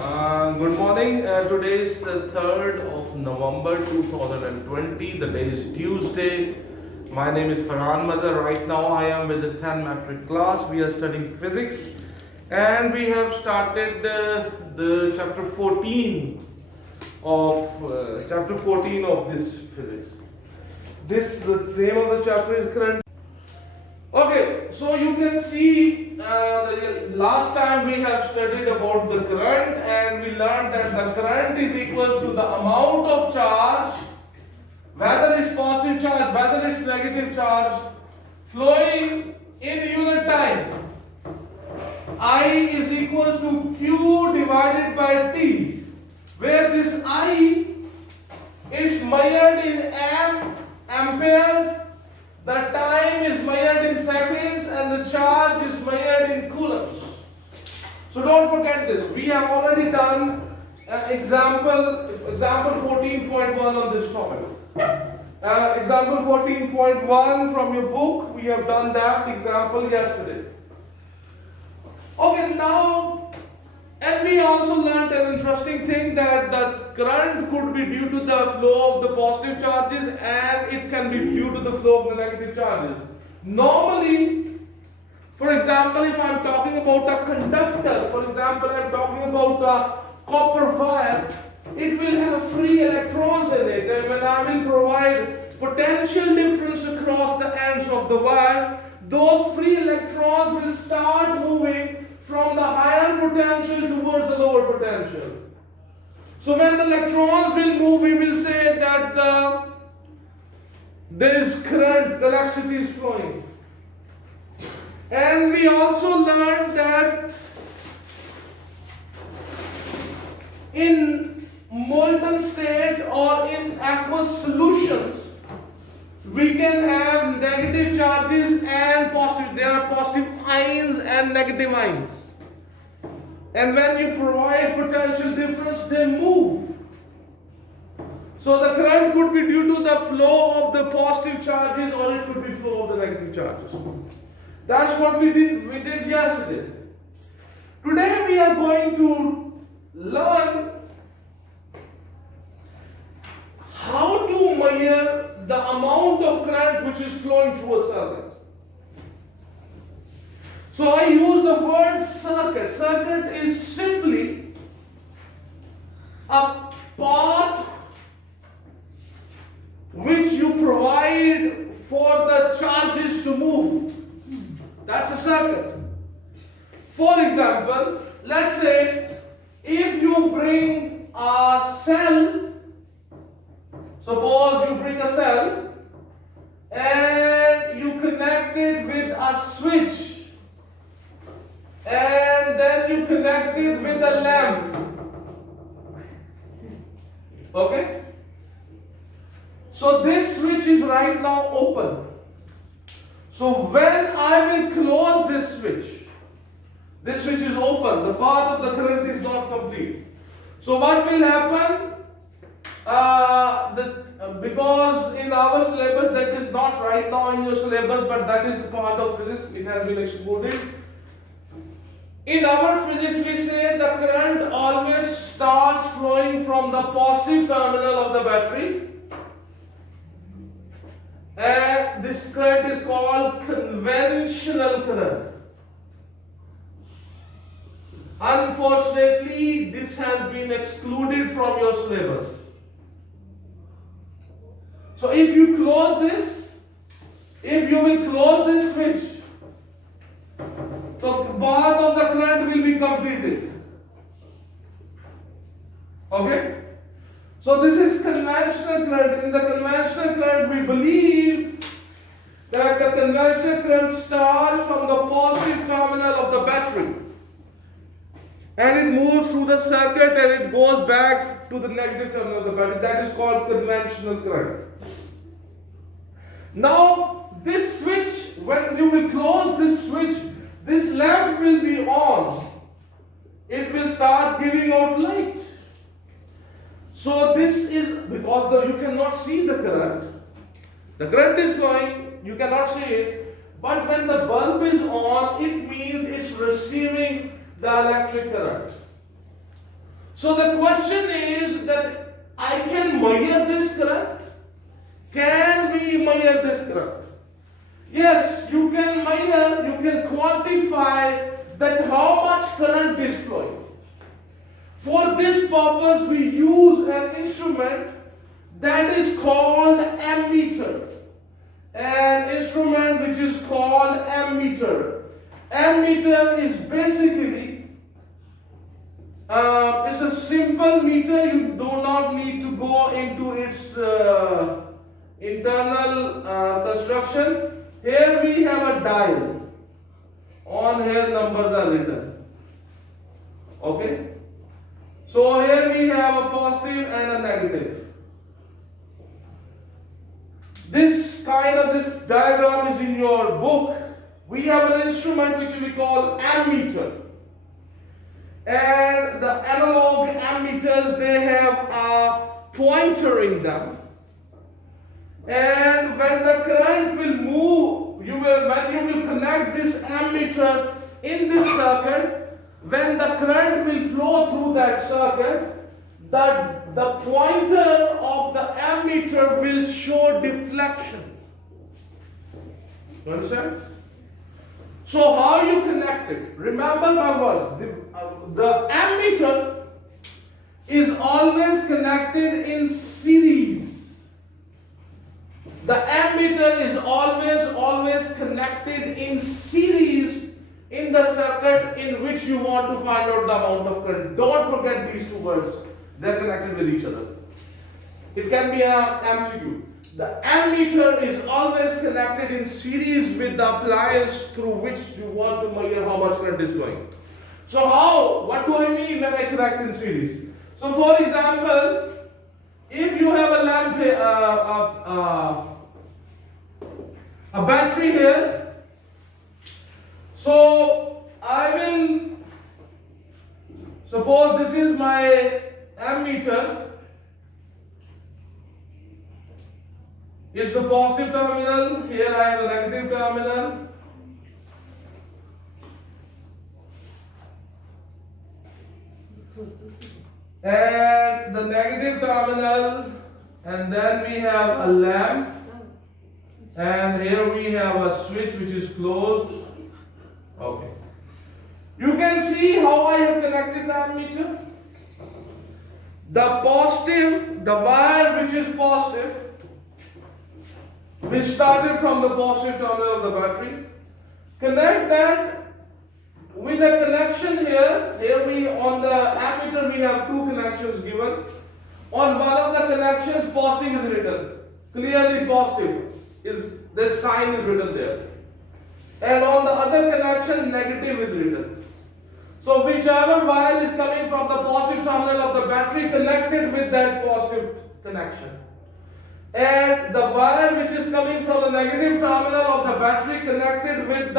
Good morning. Today is the 3rd of November 2020. The day is Tuesday. My name is Ferhan Mazher. Right now I am with the 10 Matric class. We are studying physics and we have started the chapter 14 of this physics. The name of the chapter is current. Okay, so you can see last time we have studied about the current and we learned that the current is equal to the amount of charge, whether it's positive charge, whether it's negative charge, flowing in unit time. I is equal to Q divided by T, where this I is measured in ampere. The time is measured in seconds and the charge is measured in coulombs. So don't forget this. We have already done example 14.1 on this topic. Example 14.1 from your book. We have done that example yesterday. Okay, now, and we also learned an interesting thing that the current could be due to the flow of the positive charges and it can be due to the flow of the negative charges. Normally, for example, if I am talking about a conductor, for example, I am talking about a copper wire, it will have free electrons in it, and when I will provide potential difference across the ends of the wire, those free electrons will start moving from the higher potential towards the lower potential. So when the electrons will move, we will say that there is current, the electricity is flowing. And we also learned that in molten state or in aqueous solutions, we can have negative charges and positive. There are positive ions and negative ions. And when you provide potential difference, they move. So the current could be due to the flow of the positive charges or it could be flow of the negative charges. That's what we did yesterday. Today we are going to learn how to measure the amount of current which is flowing through a circuit. So I use the word circuit. Circuit is simply a path which you provide for the charges to move. That's a circuit. For example, let's say if you bring a cell, suppose you bring a cell and you connect it with a switch and then you connect it with a lamp. Okay? So this switch is right now open. So when I will close this switch is open, the path of the current is not complete. So what will happen? Because in our syllabus, that is not right now in your syllabus, but that is part of physics, it has been excluded. In our physics, we say the current always starts flowing from the positive terminal of the battery. And this current is called conventional current. Unfortunately, this has been excluded from your syllabus. So if you close this, if you will close this switch, so path of the current will be completed. Okay? So this is conventional current. In the conventional current, we believe that the conventional current starts from the positive terminal of the battery and it moves through the circuit and it goes back to the negative terminal of the battery. That is called conventional current. Now, this switch, when you will close this switch, this lamp will be on. It will start giving out light. So this is because you cannot see the current. The current is flowing, you cannot see it. But when the bulb is on, it means it's receiving the electric current. So the question is that I can measure this current. Can we measure this current? Yes, you can measure, you can quantify that how much current is flowing. For this purpose, we use an instrument that is called ammeter. An instrument which is called ammeter. Ammeter is basically it's a simple meter. You do not need to go into its internal construction. Here we have a dial. On here numbers are written. Okay. So here we have a positive and a negative. This diagram is in your book. We have an instrument which we call ammeter. And the analog ammeters, they have a pointer in them. And when the current will move, when you will connect this ammeter in this circuit, when the current will flow through that circuit, the pointer of the ammeter will show deflection. You understand? So how you connect it? Remember my words. The ammeter is always connected in series. The ammeter is always connected in series in the circuit in which you want to find out the amount of current. Don't forget these two words. They are connected with each other. It can be an MCQ. The ammeter is always connected in series with the appliance through which you want to measure how much current is flowing. So what do I mean when I connect in series? So for example, if you have a lamp here, a battery here, so I will suppose this is my ammeter. It's the positive terminal. Here I have a negative terminal. And the negative terminal, and then we have a lamp, and here we have a switch which is closed. Okay. You can see how I have connected the ammeter. The wire which is positive, which started from the positive terminal of the battery, connect that with a connection here. On the ammeter we have two connections given. On one of the connections positive is written. Clearly positive. This sign is written there. And on the other connection negative is written. So whichever wire is coming from the positive terminal of the battery connected with that positive connection. And the wire which is coming from the negative terminal of the battery connected with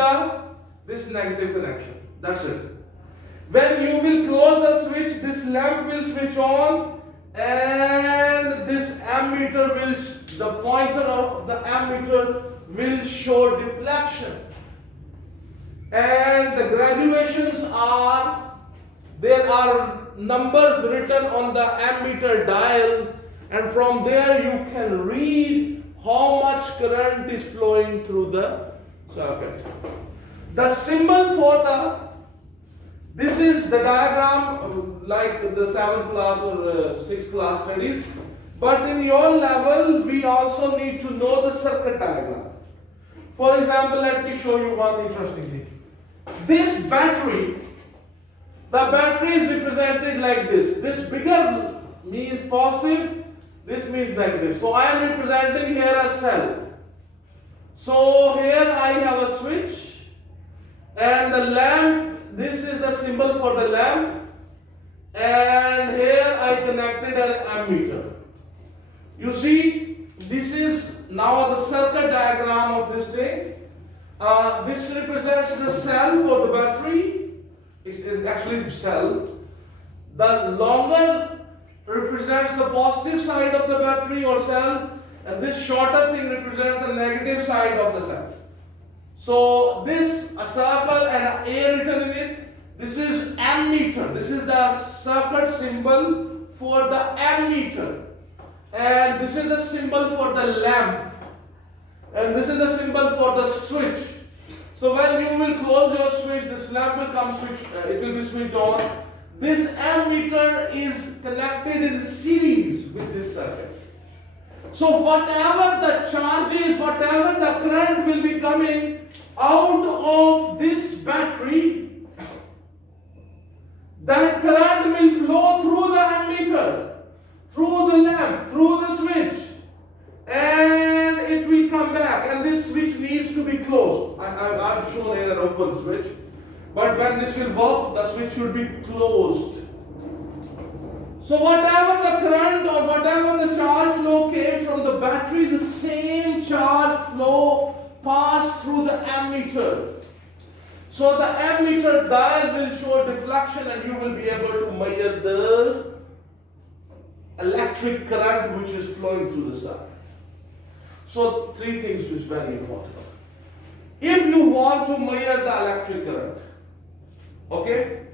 this negative connection. That's it. When you will close the switch, this lamp will switch on, and this ammeter the pointer of the ammeter will show deflection. And the graduations there are numbers written on the ammeter dial, and from there you can read how much current is flowing through the circuit. The symbol for this is the diagram like the 7th class or 6th class studies. But in your level, we also need to know the circuit diagram. For example, let me show you one interesting thing. This battery, the battery is represented like this. This bigger means positive, this means negative. So I am representing here a cell. So here I have a switch, and the lamp, this is the symbol for the lamp, and here I connected an ammeter. You see, this is now the circuit diagram of this thing. This represents the cell for the battery. It is actually cell. The longer represents the positive side of the battery or cell, and this shorter thing represents the negative side of the cell. So this, a circle and an A written in it, This is ammeter. This is the circuit symbol for the ammeter. And this is the symbol for the lamp. And this is the symbol for the switch. So when you will close your switch, this lamp will come switch, it will be switched on. This ammeter is connected in series with this circuit. So whatever the charge is, whatever the current will be coming out of this battery, that current will flow through the ammeter, through the lamp, through the switch, and it will come back. And this switch needs to be closed. I've shown here an open switch, but when this will work, the switch should be closed. So whatever the current or whatever the charge flow came from the battery, the same charge flow passed through the ammeter. So the ammeter dial will show deflection, and you will be able to measure the electric current which is flowing through the circuit. So three things is very important. If you want to measure the electric current, okay,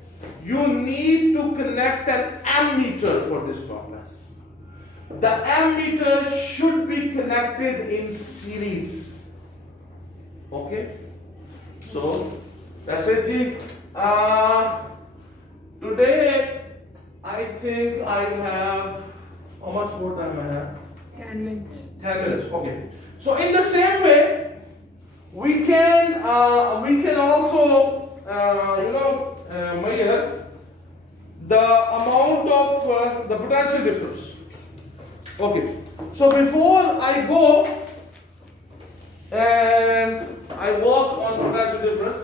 you need to connect an ammeter for this purpose. The ammeter should be connected in series. Okay? So that's it. Today I think I have, how much more time I have? 10 minutes. 10 minutes. Okay. So in the same way, we can also measure the amount of the potential difference. Okay. So before I go and I work on potential difference,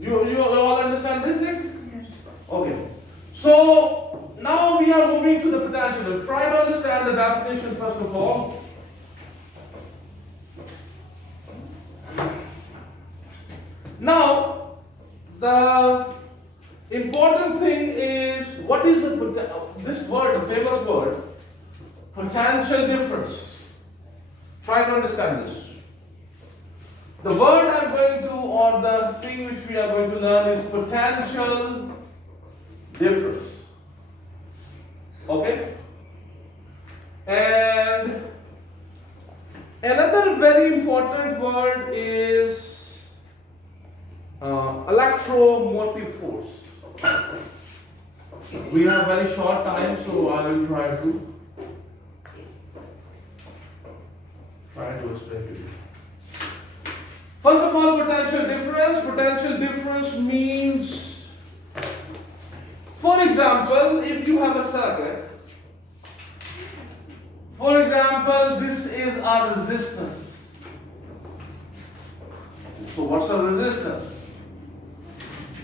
you all understand this thing? Yes. Okay. So now we are moving to the potential. Try to understand the definition first of all. Now, the important thing is, what is this word, the famous word, potential difference. Try to understand this. The word I'm going to, or the thing which we are going to learn is potential difference. Okay? And another very important word is electromotive force. We have very short time, so I will try to explain to you. First of all, potential difference. Potential difference means, for example, if you have a circuit, for example, this is our resistance. So what's a resistance?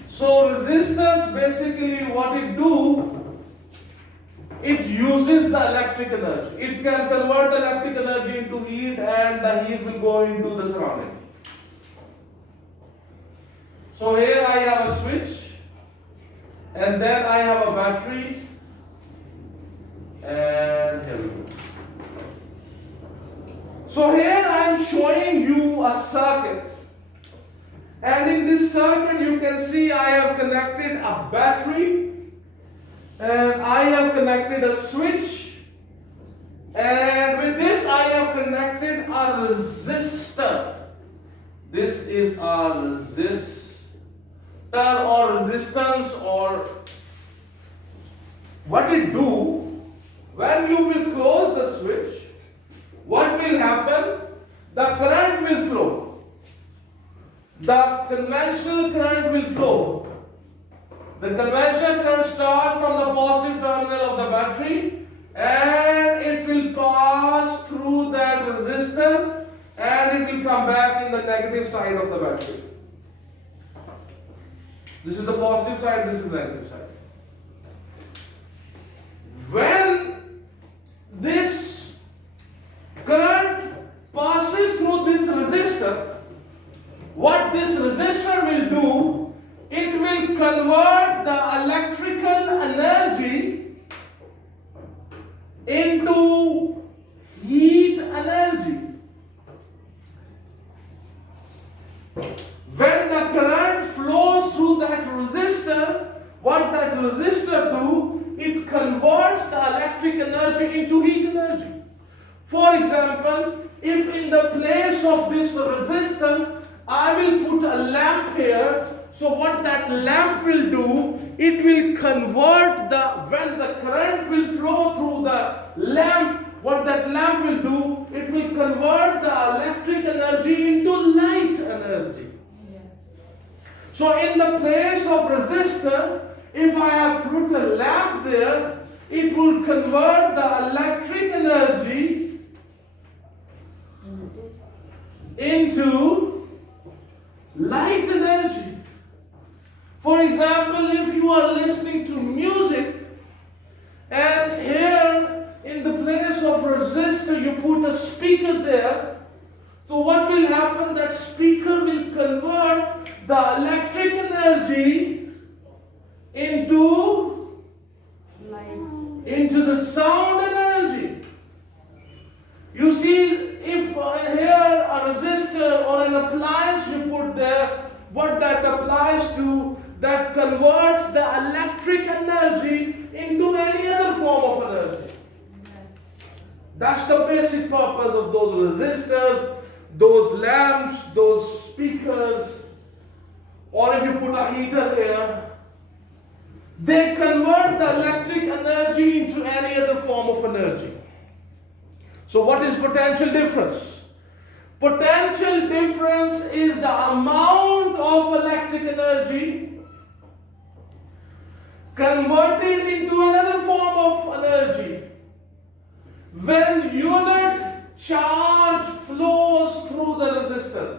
So resistance, basically what it do, it uses the electric energy. It can convert the electric energy into heat, and the heat will go into the surrounding. So here I have a switch, and then I have a battery, and here we go. So here I am showing you a circuit. And in this circuit you can see I have connected a battery, and I have connected a switch, and with this I have connected a resistor. This is a resistor or resistance, or what it do, when you will close the switch, what will happen? The current will flow. The conventional current will flow. The conventional current starts from the positive terminal of the battery, and it will pass through that resistor, and it will come back in the negative side of the battery. This is the positive side, this is the negative side. When this current passes through this resistor, what this resistor will do, it will convert the electrical energy into heat energy. When the current flows through that resistor, For example, if in the place of this resistor, I will put a lamp here, so what that lamp will do, it will convert when the current will flow through the lamp, what that lamp will do, it will convert the electric energy into light energy. Yeah. So in the place of resistor, if I have put a lamp there, it will convert the electric energy into light energy. For example, if you are listening to music and here in the place of resistor you put a speaker there, so what will happen? That speaker will convert the electric energy into the sound energy. You see, if here a resistor or an appliance you put there, what that applies to, that converts the electric energy into any other form of energy. That's the basic purpose of those resistors, those lamps, those speakers, or if you put a heater here, they convert the electric energy into any other form of energy. So what is potential difference? Potential difference is the amount of electric energy converted into another form of energy when unit charge flows through the resistor.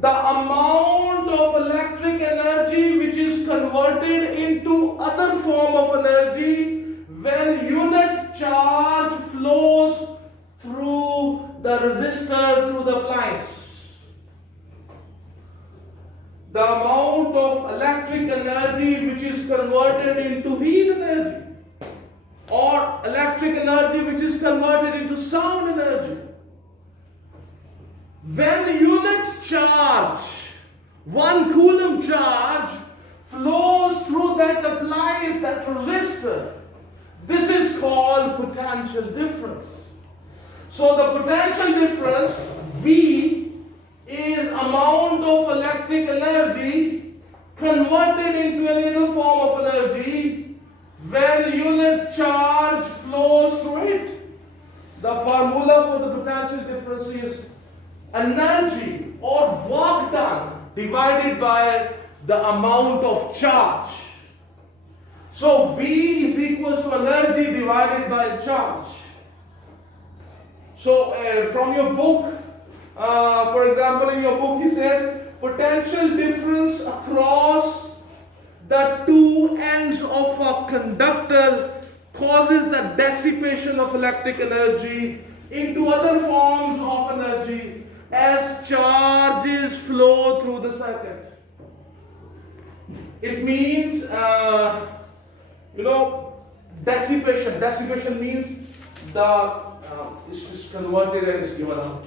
The amount of electric energy which is converted into other form of energy when unit charge flows through the resistor, through the appliance. The amount of electric energy which is converted into heat energy, or electric energy which is converted into sound energy. When unit charge, 1 coulomb charge, flows through that appliance, that resistor, this is called potential difference. So the potential difference, V, is amount of electric energy converted into any other form of energy when unit charge flows through it. The formula for the potential difference is energy or work done divided by the amount of charge. So V is equals to energy divided by charge. So from your book, for example, in your book he says potential difference across the two ends of a conductor causes the dissipation of electric energy into other forms of energy as charges flow through the circuit. It means, dissipation. Dissipation means it's converted and it's given out.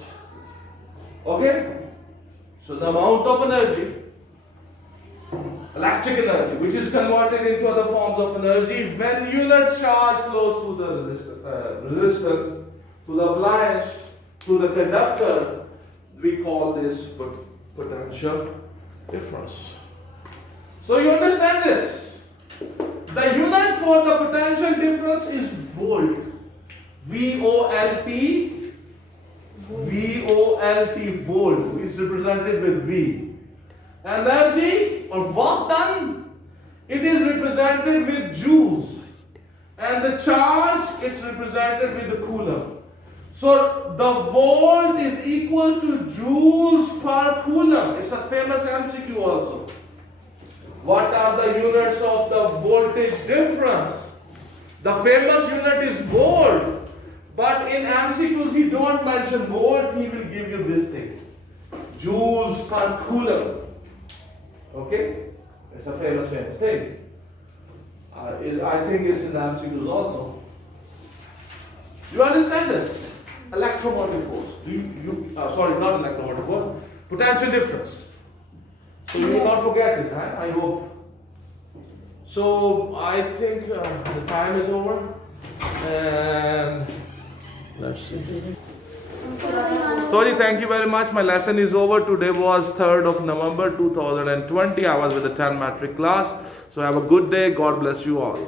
Okay? So the amount of energy, electric energy, which is converted into other forms of energy when unit charge flows through the resistor, to the appliance, to the conductor, we call this potential difference. So you understand this? The unit for the potential difference is volt. V-O-L-T, volt is represented with V. Energy or work done, it is represented with joules. And the charge, it's represented with the coulomb. So the volt is equal to joules per coulomb. It's a famous MCQ also. What are the units of the voltage difference? The famous unit is volt. But in MCQs he don't mention volt, he will give you this thing. Joules per coulomb. Okay? It's a famous thing. I think it's in the MCQs also. You understand this? Electromotive force. Sorry, not electromotive force. Potential difference. So you will not forget it, I hope. So I think the time is over. And Let's see. So ji, thank you very much. My lesson is over. Today was 3rd of November 2020. I was with the 10 Matric class. So have a good day. God bless you all.